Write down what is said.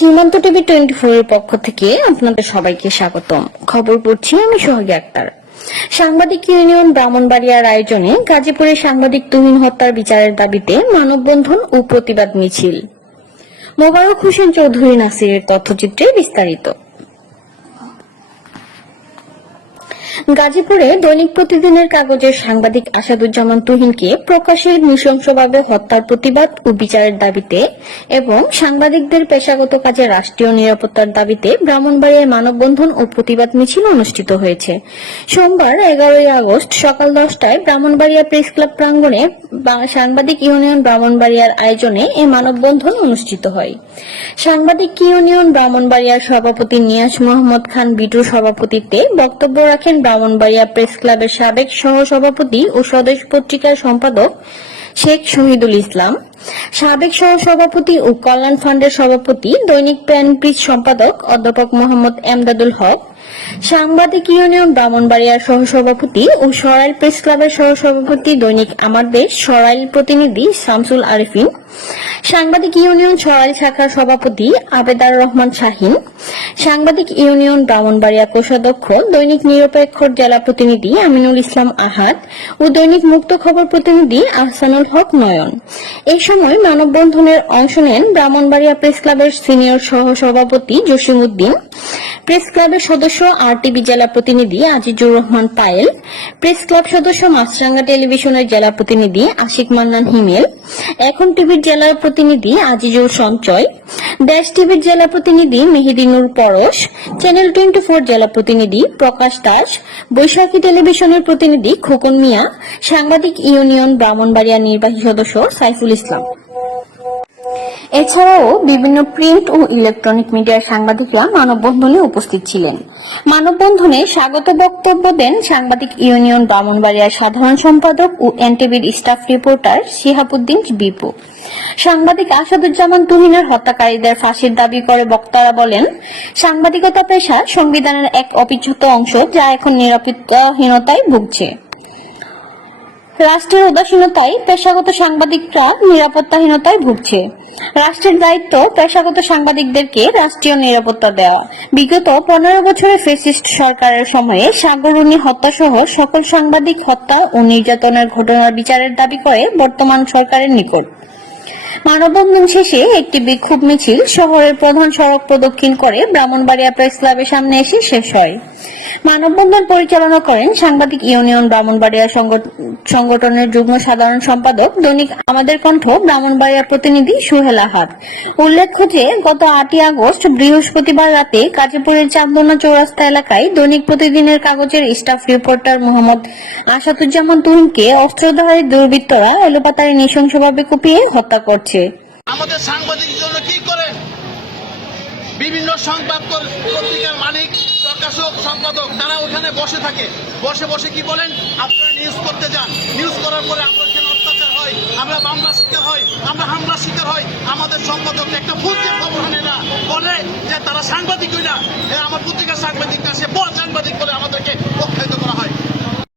সীমান্ত TV twenty four এর পক্ষ থেকে আপনাদের সবাইকে স্বাগতম। খবর পড়ছি আমি সোহাগী আক্তার। সাংবাদিক ইউনিয়ন ব্রাহ্মণবাড়িয়ার আয়োজনে গাজীপুরে সাংবাদিক তুহিন হত্যার বিচারের দাবিতে মানববন্ধন ও প্রতিবাদ মিছিল। মোবারক হোসেন চৌধুরী নাসিরের তথ্যচিত্রে বিস্তারিত। গাজীপুরে দৈনিক প্রতিদিনের কাগজের সাংবাদিক আসাদুজ্জামান তুহিনকে প্রকাশ্যে নৃশংসভাবে হত্যার প্রতিবাদ ও বিচারের দাবিতে এবং সাংবাদিকদের পেশাগত কাজে রাষ্ট্রীয় নিরাপত্তার দাবিতে ব্রাহ্মণবাড়িয়ায় মানববন্ধন ও প্রতিবাদ মিছিল অনুষ্ঠিত হয়েছে। সোমবার এগারোই আগস্ট সকাল দশটায় ব্রাহ্মণবাড়িয়া প্রেস ক্লাব প্রাঙ্গণে সাংবাদিক ইউনিয়ন ব্রাহ্মণবাড়িয়ার আয়োজনে এই মানববন্ধন অনুষ্ঠিত হয়। সাংবাদিক ইউনিয়ন ব্রাহ্মণবাড়িয়ার সভাপতি নিয়াজ মোহাম্মদ খান বিটুর সভাপতিত্বে বক্তব্য রাখেন ব্রাহ্মণবাড়িয়া প্রেস ক্লাবের সাবেক সহসভাপতি ও স্বদেশ পত্রিকার সম্পাদক শেখ শহীদুল ইসলাম। সাবেক সহসভাপতি ও কল্যাণ ফান্ডের সভাপতি, দৈনিক প্যানপিস সম্পাদক অধ্যাপক মোহাম্মদ এমদাদুল হক, সাংবাদিক ইউনিয়ন ব্রাহ্মণবাড়িয়ার সহসভাপতি ও সরাইল প্রেস ক্লাবের সহসভাপতি দৈনিক আমার দেশ, সরাইল প্রতিনিধি শামসুল আরিফিন, সাংবাদিক ইউনিয়ন সরাইল শাখার সভাপতি আবেদার রহমান শাহিন, সাংবাদিক ইউনিয়ন ব্রাহ্মণবাড়িয়া কোষাধ্যক্ষ, দৈনিক নিরপেক্ষ জেলা প্রতিনিধি আমিনুল ইসলাম আহাদ ও দৈনিক মুক্ত খবর প্রতিনিধি আহসানুল হক নয়ন। এই সময় মানববন্ধনের অংশ নেন ব্রাহ্মণবাড়িয়া প্রেস ক্লাবের সিনিয়র সহ সভাপতি জসিম উদ্দিন প্রেস ক্লাবের সদস্য আরটিভি জেলা প্রতিনিধি আজিজুর রহমান পায়েল। প্রেস ক্লাব সদস্য মাছরাঙ্গা টেলিভিশনের জেলা প্রতিনিধি আশিক মান্নান হিমেল। এখন টিভির জেলা প্রতিনিধি আজিজুল সঞ্চয়, দেশ টিভির জেলা প্রতিনিধি Mehedinur Porosh, channel twenty four জেলা প্রতিনিধি প্রকাশ দাস, বৈশাখী টেলিভিশনের প্রতিনিধি খোকন মিয়া, সাংবাদিক ইউনিয়ন ব্রাহ্মণবাড়িয়া নির্বাহী সদস্য সাইফুল ইসলাম। এছাড়াও বিভিন্ন প্রিন্ট ও ইলেকট্রনিক মিডিয়ার সাংবাদিকরা মানববন্ধনে উপস্থিত ছিলেন। মানববন্ধনে স্বাগত বক্তব্য দেন সাংবাদিক ইউনিয়ন ব্রাহ্মণবাড়িয়ার সাধারণ সম্পাদক ও এনটিভির স্টাফ রিপোর্টার শিহাবুদ্দিন বিপু। সাংবাদিক আসাদুজ্জামান তুহিনের হত্যাকারীদের ফাঁসির দাবি করে বক্তারা বলেন, সাংবাদিকতা পেশা সংবিধানের এক অবিচ্ছেদ্য অংশ যা এখন নিরাপত্তাহীনতায় ভুগছে। রাষ্ট্রের উদাসীনতায় পেশাগত সাংবাদিকরা নিরাপত্তাহীনতায় ভুগছে। রাষ্ট্রের দায়িত্ব পেশাগত সাংবাদিকদেরকে রাষ্ট্রীয় নিরাপত্তা দেওয়া। বিগত পনেরো বছরে ফেসিস্ট সরকারের সময়ে সাগরুনি হত্যা সহ সকল সাংবাদিক হত্যা ও নির্যাতনের ঘটনার বিচারের দাবি করে বর্তমান সরকারের নিকট। মানববন্ধন শেষে একটি বিক্ষোভ মিছিল শহরের প্রধান সড়ক প্রদক্ষিণ করে ব্রাহ্মণবাড়িয়া প্রেস ক্লাবের সামনে এসে শেষ হয়। মানববন্ধন পরিচালনা করেন সাংবাদিক ইউনিয়ন ব্রাহ্মণবাড়িয়া সংগঠনের যুগ্ম সাধারণ সম্পাদক দৈনিক আমাদের কণ্ঠ ব্রাহ্মণবাড়িয়া প্রতিনিধি সুহেল আহাদ। উল্লেখ্য যে, গত আটই আগস্ট বৃহস্পতিবার রাতে গাজীপুরের চান্দনা চৌরাস্তা এলাকায় দৈনিক প্রতিদিনের কাগজের স্টাফ রিপোর্টার মোহাম্মদ আসাদুজ্জামান তুহিনকে অস্ত্রধারী দুর্বৃত্তরা এলোপাতাড়ি নৃশংসভাবে কুপিয়ে হত্যা করছে। আমাদের সাংবাদিক বিভিন্ন সংবাদ পত্রিকার মালিক, প্রকাশক, সম্পাদক, তারা ওখানে বসে থাকে। বসে বসে কি বলেন? আপনারা নিউজ করতে যান। নিউজ করার পরে আমরা ওখানে অত্যাচার হয়, আমরা মামলা শিকার হয় আমরা হামলা শিকার হয় আমাদের সম্পাদক একটা যে খবর আনে না। বলে যে তারা সাংবাদিক না। আমার পত্রিকার সাংবাদিক